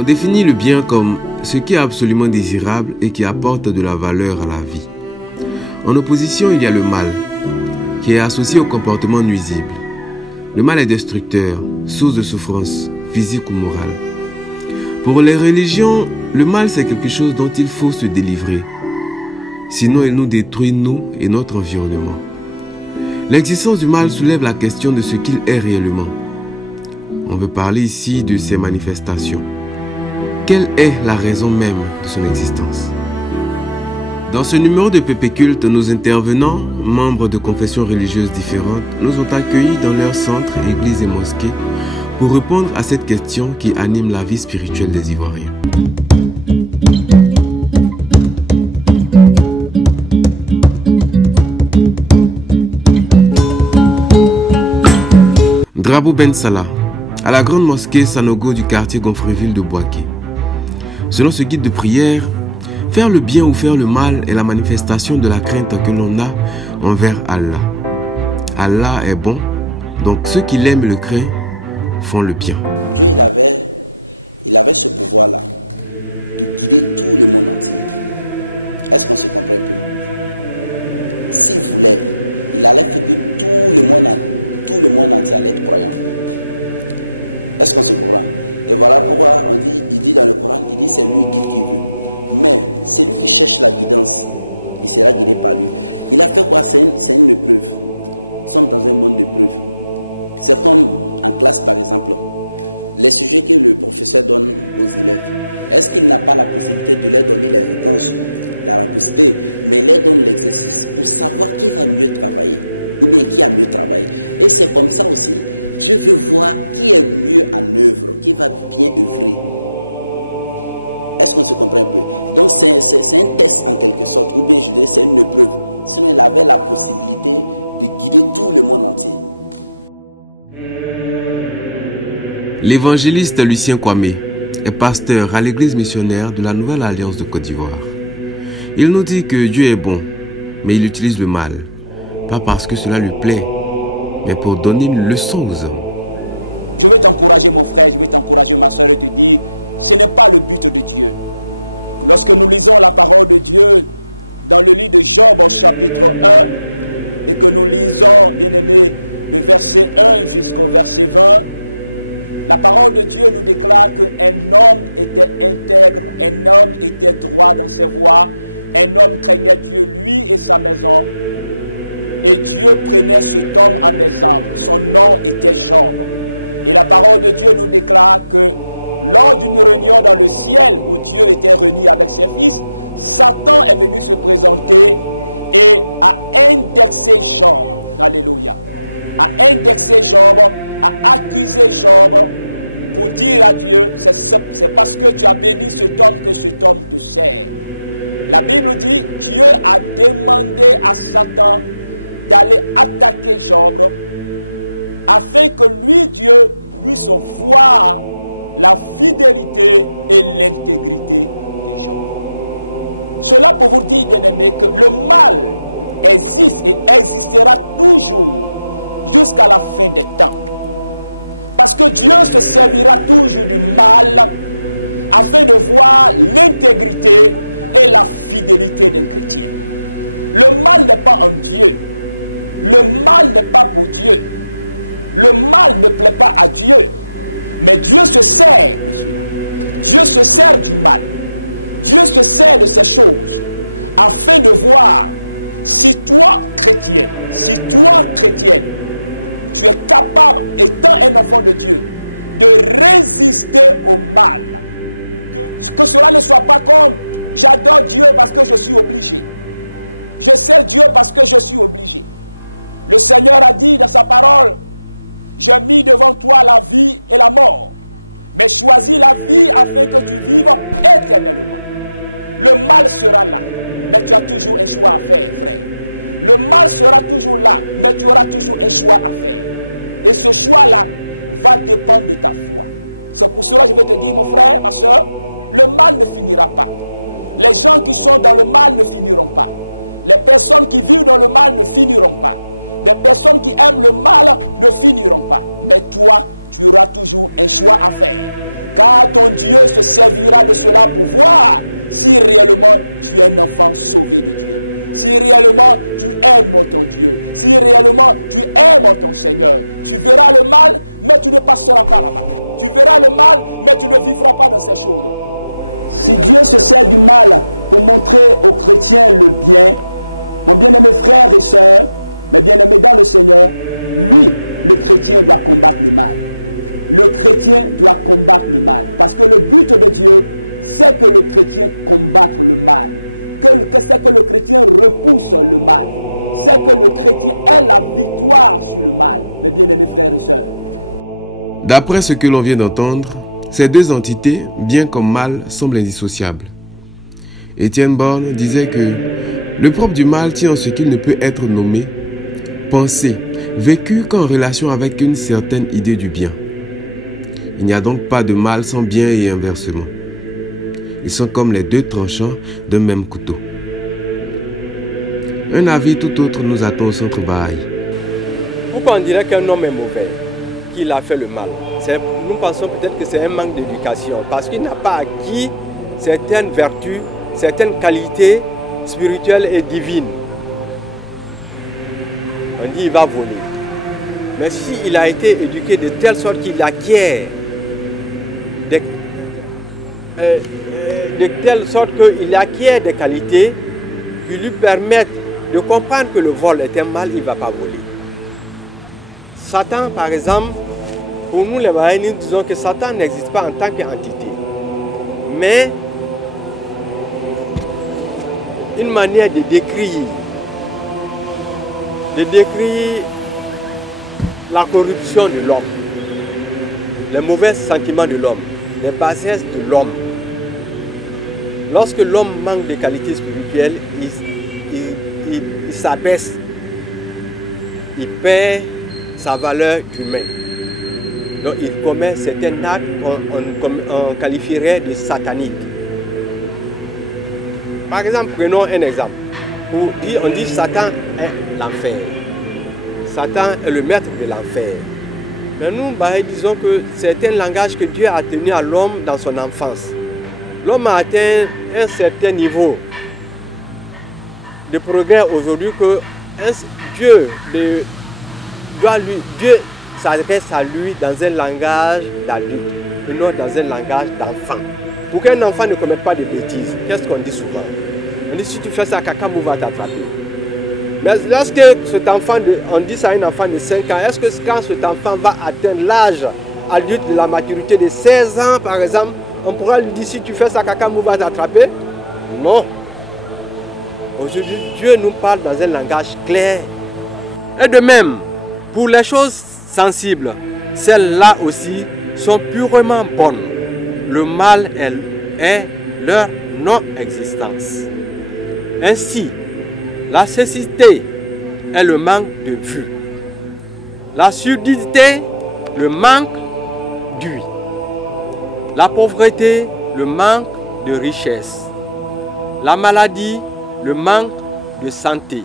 On définit le bien comme ce qui est absolument désirable et qui apporte de la valeur à la vie. En opposition, il y a le mal, qui est associé au comportement nuisible. Le mal est destructeur, source de souffrance, physique ou morale. Pour les religions, le mal c'est quelque chose dont il faut se délivrer. Sinon, il nous détruit, nous et notre environnement. L'existence du mal soulève la question de ce qu'il est réellement. On veut parler ici de ses manifestations. Quelle est la raison même de son existence? Dans ce numéro de Pépé Culte, nos intervenants, membres de confessions religieuses différentes, nous ont accueillis dans leur centre, église et mosquée pour répondre à cette question qui anime la vie spirituelle des Ivoiriens. Drabo Ben Salah, à la grande mosquée Sanogo du quartier Gonfreville de Bouaké. Selon ce guide de prière, faire le bien ou faire le mal est la manifestation de la crainte que l'on a envers Allah. Allah est bon, donc ceux qui l'aiment et le craignent font le bien. Dieu, il avait ce pouvoir-là de guider tout le monde entier. Est-ce qu'on se comprend un peu? S'il voulait, il allait faire que tout le monde entier allait être croyant. Est-ce qu'on se comprend? Et voilà pourquoi il dit dans le Coran, il dit c'est lui guide qui veut. Mais c'est lui qui cherche la guidance. Il sera guidé par lui. Il a fait quoi? C'est une épreuve. Nous sommes dans un monde d'épreuve. C'est comme en classe par exemple. Les sujets que le professeur donne aux élèves, est-ce qu'il n'a pas la possibilité de leur donner les réponses? La possibilité, mais il leur donne l'exercice pour savoir qui va mieux travailler ou bien qui a mieux travaillé. Et c'est comme ça aussi, Dieu veut voir qui est mieux en œuvre, qui va bien œuvrer. Est-ce qu'on se comprend un peu? Donc c'est un test en quelque sorte, ou bien je dirais c'est une épreuve. Sinon il avait la possibilité de guider tout le monde entier. L'évangéliste Lucien Kwame est pasteur à l'église missionnaire de la Nouvelle Alliance de Côte d'Ivoire. Il nous dit que Dieu est bon, mais il utilise le mal, pas parce que cela lui plaît, mais pour donner une leçon aux hommes. Je veux t'encourager mon frère, je veux t'encourager ma soeur et te dire, ce n'est pas le but de Dieu. Lorsque nous lisons la parole de Dieu dans le livre de Job au chapitre 1 et que nous lisons, bien aimé, le verset 1 jusqu'au verset 20, la parole de Dieu nous déclare qu'un homme était intègre, un homme était droit dans ses voies, un homme craignait Dieu, lui et sa maison. Et Dieu prenait cet homme en exemple. Son nom était Job. Et la parole de Dieu nous déclare que lors d'une réunion dans le ciel où Dieu était réuni avec ses fils, Satan est venu se présenter et a indexé Job. Alléluia. A indexé Job, a accusé Job pour dire à Dieu, c'est parce que tu as béni cet homme que cet homme te sert. La Bible dit, Dieu a demandé à Satan d'aller attaquer Job afin que lui, Dieu, puisse voir la fidélité et l'intégrité de Job. Cela pour vous dire, bien-aimés, que le mal existe et existera toujours jusqu'à la fin des temps. Parce que Dieu se servira toujours du mal afin de voir l'intégrité et la fidélité d'un chrétien. Le mal n'est pas en Dieu. Le mal n'est pas pour Dieu. Le mal ne plaît pas à Dieu. Mais Dieu se sert de cela. Dieu se sert du mal. Dieu se sert de ces choses afin de voir si toi, chrétien, si toi, chrétienne, tu es capable, étant un enfant de Dieu, de résister au mal. Que cela ne soit pas comme j'adore Dieu parce que je suis obligé. Je sers Dieu parce que je suis obligé. Le Seigneur a dit dans sa parole, j'ai mis devant toi la vie et la mort, mais choisis la vie afin que tu vives éternellement. Le mal sera là, mais tu as toujours un choix à faire, frère. Le mal sera toujours là, mais tu auras toujours un choix à faire. Et ce choix-là va dépendre de ta foi. C'est pour cela que je vais te dire, mon frère, ma soeur, le mal ne finira pas. Les gens qui sont dans le mal ne finiront pas. Les personnes qui vivent dans le mal ne finiront pas. Des personnes qui aiment le mal ne finiront pas. Mais toi, tu auras toujours un choix à faire. Car ton Dieu se servira de cela pour voir si réellement tu es un enfant sauvé de Dieu. Si réellement tu aimes ton Dieu. Si réellement tu aimes ton Seigneur. Tu verras le mal, mais tu ne passeras pas là-bas. Tu verras le mal, mais tu ne vivras pas dans ces choses. Si Dieu se sert du mal pour montrer aux chrétiens le bien, mon bien-aimé frère et soeur, mes bien-aimés dans le Seigneur, lui, le chrétien doit combattre le mal. Le chrétien doit combattre le mal. Parce que le but de Dieu, c'est que le chrétien combatte le mal. C'est que le chrétien repousse le mal. C'est que le chrétien ait la victoire sur le mal. Mes bien-aimés frères et sœurs. D'après ce que l'on vient d'entendre, ces deux entités, bien comme mal, semblent indissociables. Étienne Borne disait que le propre du mal tient en ce qu'il ne peut être nommé, pensé, vécu qu'en relation avec une certaine idée du bien. Il n'y a donc pas de mal sans bien et inversement. Ils sont comme les deux tranchants d'un même couteau. Un avis tout autre nous attend au centre Baha'i. Pourquoi on dirait qu'un homme est mauvais, qu'il a fait le mal? Nous pensons peut-être que c'est un manque d'éducation, parce qu'il n'a pas acquis certaines vertus, certaines qualités spirituelles et divines. On dit qu'il va voler. Mais s'il a été éduqué de telle sorte qu'il acquiert des qualités qui lui permettent de comprendre que le vol est un mal, il ne va pas voler. Satan, par exemple, pour nous les Baha'is, nous disons que Satan n'existe pas en tant qu'entité, mais une manière de décrire la corruption de l'homme, les mauvais sentiments de l'homme, les bassesses de l'homme. Lorsque l'homme manque de qualités spirituelles, il s'abaisse, il perd sa valeur d'humain. Donc il commet certains actes qu'on qualifierait de sataniques. Par exemple, prenons un exemple. On dit Satan est l'enfer. Satan est le maître de l'enfer. Mais nous, disons que c'est un langage que Dieu a tenu à l'homme dans son enfance. L'homme a atteint un certain niveau de progrès aujourd'hui que Dieu s'adresse à lui dans un langage d'adulte, et non dans un langage d'enfant. Pour qu'un enfant ne commette pas de bêtises, qu'est-ce qu'on dit souvent? On dit si tu fais ça, Kakamou va t'attraper. Mais lorsque cet enfant, on dit ça à un enfant de 5 ans, est-ce que quand cet enfant va atteindre l'âge adulte de la maturité de 16 ans par exemple, on pourra lui dire si tu fais ça, Kakamou va t'attraper? Non. Aujourd'hui, Dieu nous parle dans un langage clair. Et de même, pour les choses sensibles, celles-là aussi sont purement bonnes. Le mal est leur non-existence. Ainsi, la cécité est le manque de vue. La surdité, le manque d'huile. La pauvreté, le manque de richesse. La maladie, le manque de santé.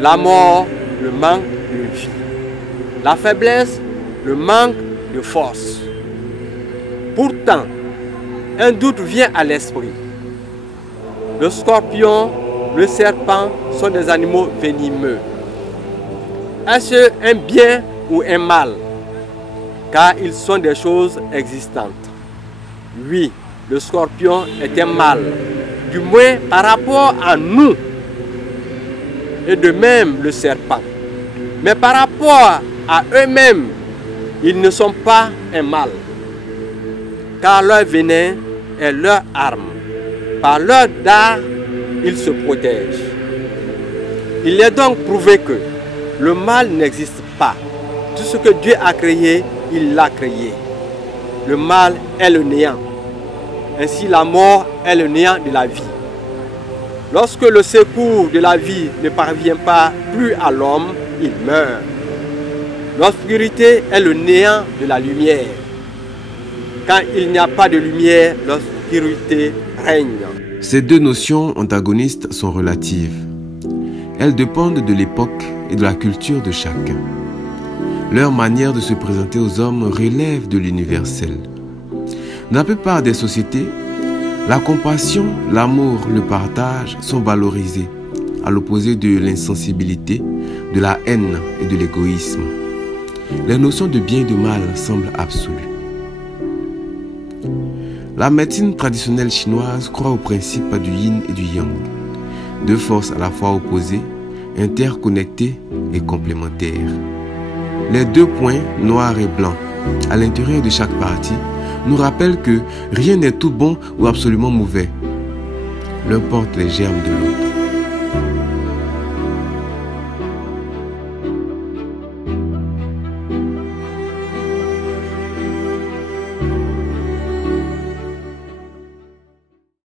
La mort, le manque de vie. La faiblesse, le manque de force. Pourtant, un doute vient à l'esprit. Le scorpion, le serpent sont des animaux venimeux. Est-ce un bien ou un mal? Car ils sont des choses existantes. Oui, le scorpion est un mal, du moins par rapport à nous. Et de même le serpent. Mais par rapport à eux-mêmes, ils ne sont pas un mal. Car leur venin est leur arme. Par leur dard, ils se protègent. Il est donc prouvé que le mal n'existe pas. Tout ce que Dieu a créé, il l'a créé. Le mal est le néant. Ainsi, la mort est le néant de la vie. Lorsque le secours de la vie ne parvient pas plus à l'homme, il meurt. L'obscurité est le néant de la lumière. Quand il n'y a pas de lumière, l'obscurité règne. Ces deux notions antagonistes sont relatives. Elles dépendent de l'époque et de la culture de chacun. Leur manière de se présenter aux hommes relève de l'universel. Dans la plupart des sociétés, la compassion, l'amour, le partage sont valorisés, à l'opposé de l'insensibilité, de la haine et de l'égoïsme. Les notions de bien et de mal semblent absolues. La médecine traditionnelle chinoise croit au principe du yin et du yang, deux forces à la fois opposées, interconnectées et complémentaires. Les deux points, noir et blanc, à l'intérieur de chaque partie, nous rappellent que rien n'est tout bon ou absolument mauvais. L'un porte les germes de l'autre.